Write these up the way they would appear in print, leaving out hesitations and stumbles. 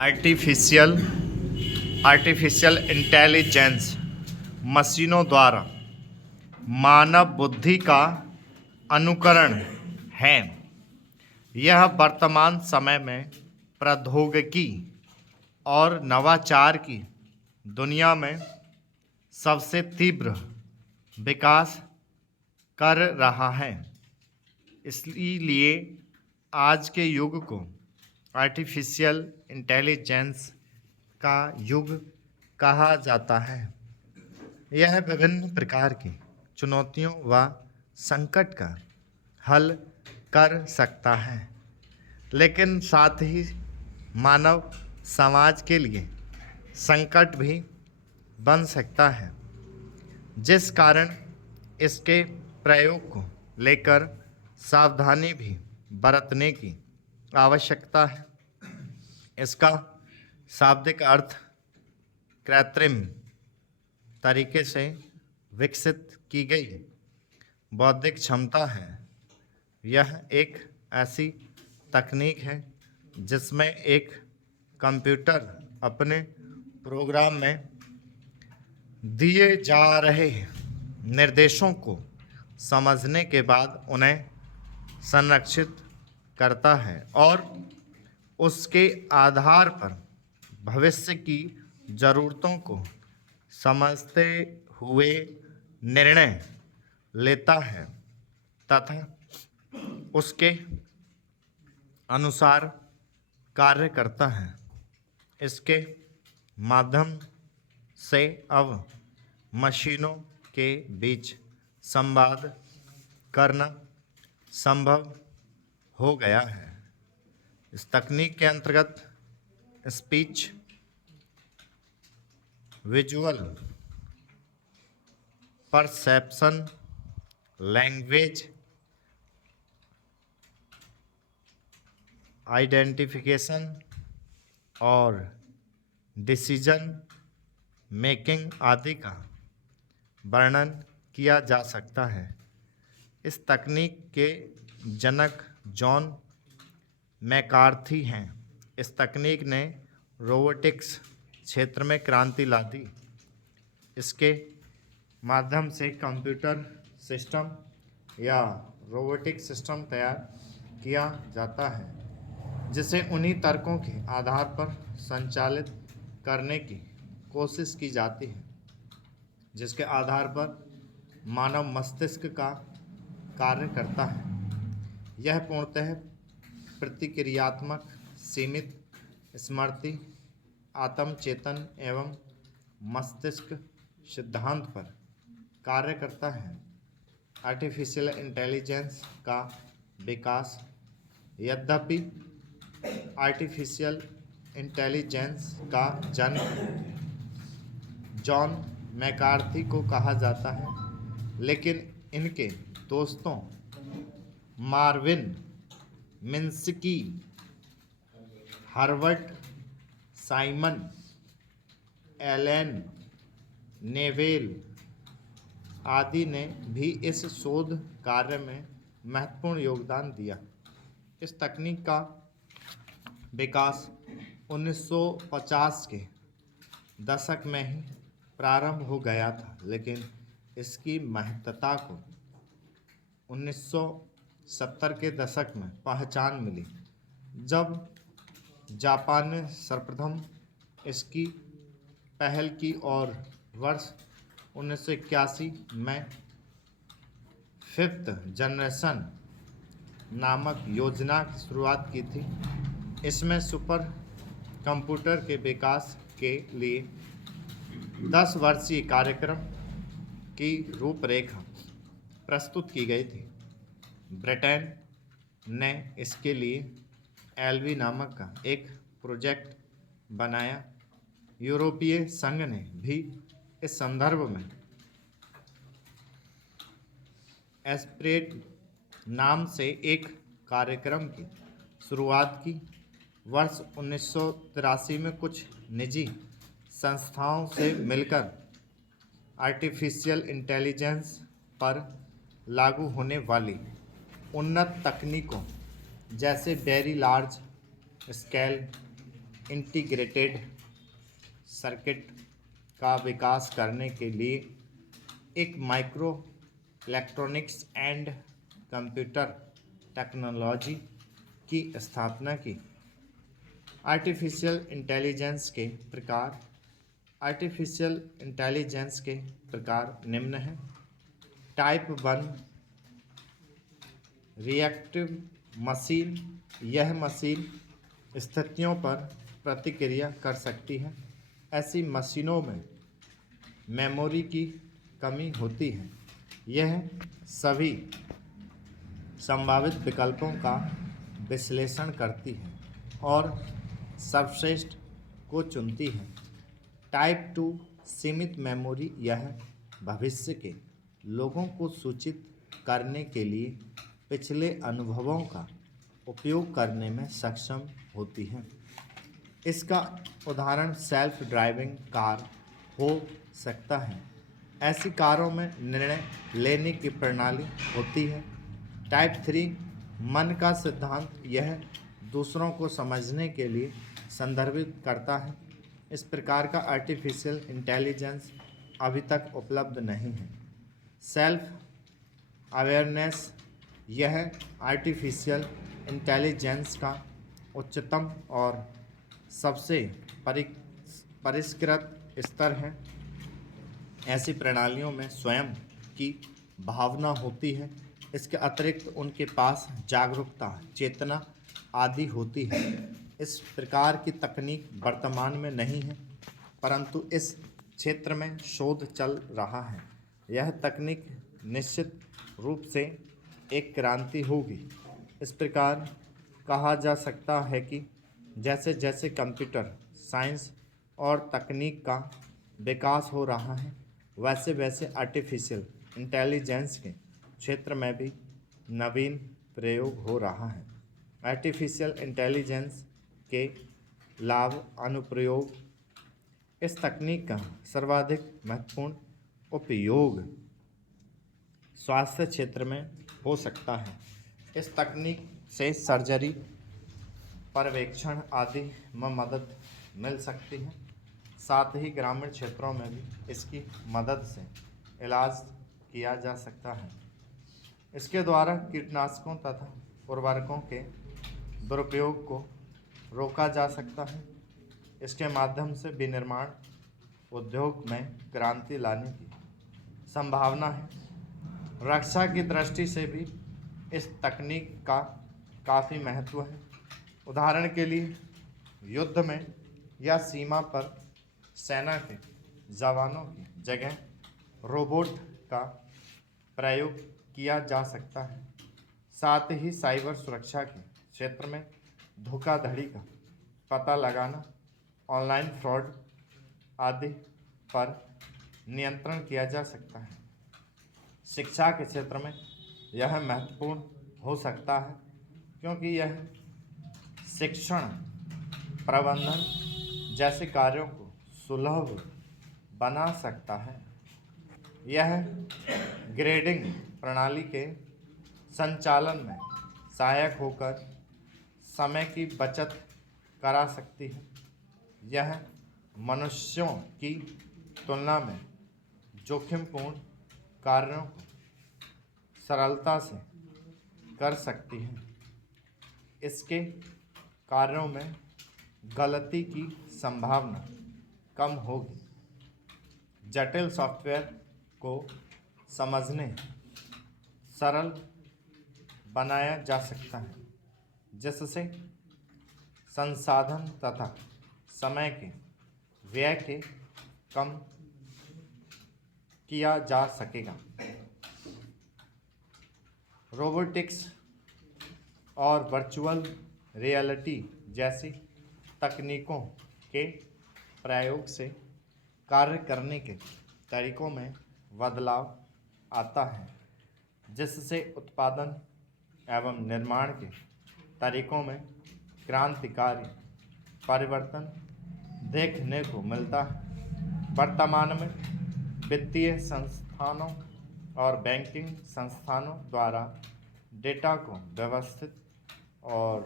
Artificial artificial intelligence मशीनों द्वारा मानव बुद्धि का अनुकरण है। यह वर्तमान समय में प्रौद्योगिकी और नवाचार की दुनिया में सबसे तीव्र विकास कर रहा है। इसलिए आज के युग को आर्टिफिशियल इंटेलिजेंस का युग कहा जाता है। यह विभिन्न प्रकार की चुनौतियों व संकट का हल कर सकता है, लेकिन साथ ही मानव समाज के लिए संकट भी बन सकता है, जिस कारण इसके प्रयोग को लेकर सावधानी भी बरतने की आवश्यकता है। इसका शाब्दिक अर्थ कृत्रिम तरीके से विकसित की गई बौद्धिक क्षमता है। यह एक ऐसी तकनीक है जिसमें एक कंप्यूटर अपने प्रोग्राम में दिए जा रहे निर्देशों को समझने के बाद उन्हें संरक्षित करता है और उसके आधार पर भविष्य की ज़रूरतों को समझते हुए निर्णय लेता है तथा उसके अनुसार कार्य करता है। इसके माध्यम से अब मशीनों के बीच संवाद करना संभव हो गया है। इस तकनीक के अंतर्गत speech, visual perception, language identification और डिसीजन मेकिंग आदि का वर्णन किया जा सकता है। इस तकनीक के जनक जॉन मैकार्थी हैं। इस तकनीक ने रोबोटिक्स क्षेत्र में क्रांति ला दी। इसके माध्यम से कंप्यूटर सिस्टम या रोबोटिक सिस्टम तैयार किया जाता है, जिसे उन्हीं तर्कों के आधार पर संचालित करने की कोशिश की जाती है जिसके आधार पर मानव मस्तिष्क का कार्य करता है। यह पूर्णतः प्रतिक्रियात्मक, सीमित स्मृति, आत्म चेतन एवं मस्तिष्क सिद्धांत पर कार्य करता है। आर्टिफिशियल इंटेलिजेंस का विकास, यद्यपि आर्टिफिशियल इंटेलिजेंस का जन्म जॉन मैकार्थी को कहा जाता है, लेकिन इनके दोस्तों Marvin Minsky, Herbert Simon, Allen Newell आदि ने भी इस शोध कार्य में महत्वपूर्ण योगदान दिया। इस तकनीक का विकास 1950 के दशक में ही प्रारंभ हो गया था, लेकिन इसकी महत्ता को 1970 के दशक में पहचान मिली, जब जापान ने सर्वप्रथम इसकी पहल की और वर्ष 1981 में फिफ्थ जनरेशन नामक योजना की शुरुआत की थी। इसमें सुपर कंप्यूटर के विकास के लिए 10 वर्षीय कार्यक्रम की रूपरेखा प्रस्तुत की गई थी। ब्रिटेन ने इसके लिए एलवी नामक का एक प्रोजेक्ट बनाया। यूरोपीय संघ ने भी इस संदर्भ में एस्प्रेड नाम से एक कार्यक्रम की शुरुआत की। वर्ष 1983 में कुछ निजी संस्थाओं से मिलकर आर्टिफिशियल इंटेलिजेंस पर लागू होने वाली उन्नत तकनीकों जैसे very large scale integrated circuit का विकास करने के लिए एक micro electronics and computer technology की स्थापना की। आर्टिफिशियल इंटेलिजेंस के प्रकार निम्न हैं। टाइप 1 रिएक्टिव मशीन, यह मशीन स्थितियों पर प्रतिक्रिया कर सकती है। ऐसी मशीनों में मेमोरी की कमी होती है। यह सभी संभावित विकल्पों का विश्लेषण करती है और सर्वश्रेष्ठ को चुनती है। टाइप 2 सीमित मेमोरी, यह भविष्य के लोगों को सूचित करने के लिए पिछले अनुभवों का उपयोग करने में सक्षम होती है। इसका उदाहरण सेल्फ ड्राइविंग कार हो सकता है। ऐसी कारों में निर्णय लेने की प्रणाली होती है। टाइप 3 मन का सिद्धांत, यह दूसरों को समझने के लिए संदर्भित करता है। इस प्रकार का आर्टिफिशियल इंटेलिजेंस अभी तक उपलब्ध नहीं है। सेल्फ अवेयरनेस, यह आर्टिफिशियल इंटेलिजेंस का उच्चतम और सबसे परिष्कृत स्तर है। ऐसी प्रणालियों में स्वयं की भावना होती है। इसके अतिरिक्त उनके पास जागरूकता, चेतना आदि होती है। इस प्रकार की तकनीक वर्तमान में नहीं है, परंतु इस क्षेत्र में शोध चल रहा है। यह तकनीक निश्चित रूप से एक क्रांति होगी। इस प्रकार कहा जा सकता है कि जैसे जैसे कंप्यूटर साइंस और तकनीक का विकास हो रहा है, वैसे वैसे आर्टिफिशियल इंटेलिजेंस के क्षेत्र में भी नवीन प्रयोग हो रहा है। आर्टिफिशियल इंटेलिजेंस के लाभ अनुप्रयोग, इस तकनीक का सर्वाधिक महत्वपूर्ण उपयोग स्वास्थ्य क्षेत्र में हो सकता है। इस तकनीक से सर्जरी, पर्यवेक्षण आदि में मदद मिल सकती है। साथ ही ग्रामीण क्षेत्रों में भी इसकी मदद से इलाज किया जा सकता है। इसके द्वारा कीटनाशकों तथा उर्वरकों के दुरुपयोग को रोका जा सकता है। इसके माध्यम से विनिर्माण उद्योग में क्रांति लाने की संभावना है। रक्षा की दृष्टि से भी इस तकनीक का काफ़ी महत्व है। उदाहरण के लिए युद्ध में या सीमा पर सेना के जवानों की जगह रोबोट का प्रयोग किया जा सकता है। साथ ही साइबर सुरक्षा के क्षेत्र में धोखाधड़ी का पता लगाना, ऑनलाइन फ्रॉड आदि पर नियंत्रण किया जा सकता है। शिक्षा के क्षेत्र में यह महत्वपूर्ण हो सकता है, क्योंकि यह शिक्षण प्रबंधन जैसे कार्यों को सुलभ बना सकता है। यह ग्रेडिंग प्रणाली के संचालन में सहायक होकर समय की बचत करा सकती है। यह मनुष्यों की तुलना में जोखिमपूर्ण कार्यों को सरलता से कर सकती है। इसके कार्यों में गलती की संभावना कम होगी। जटिल सॉफ्टवेयर को समझने सरल बनाया जा सकता है, जिससे संसाधन तथा समय के व्यय के कम किया जा सकेगा। रोबोटिक्स और वर्चुअल रियलिटी जैसी तकनीकों के प्रयोग से कार्य करने के तरीकों में बदलाव आता है, जिससे उत्पादन एवं निर्माण के तरीकों में क्रांतिकारी परिवर्तन देखने को मिलता है। वर्तमान में वित्तीय संस्थानों और बैंकिंग संस्थानों द्वारा डेटा को व्यवस्थित और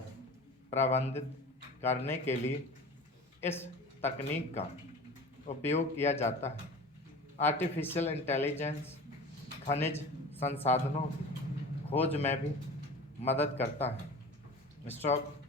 प्रबंधित करने के लिए इस तकनीक का उपयोग किया जाता है। आर्टिफिशियल इंटेलिजेंस खनिज संसाधनों की खोज में भी मदद करता है। स्टॉक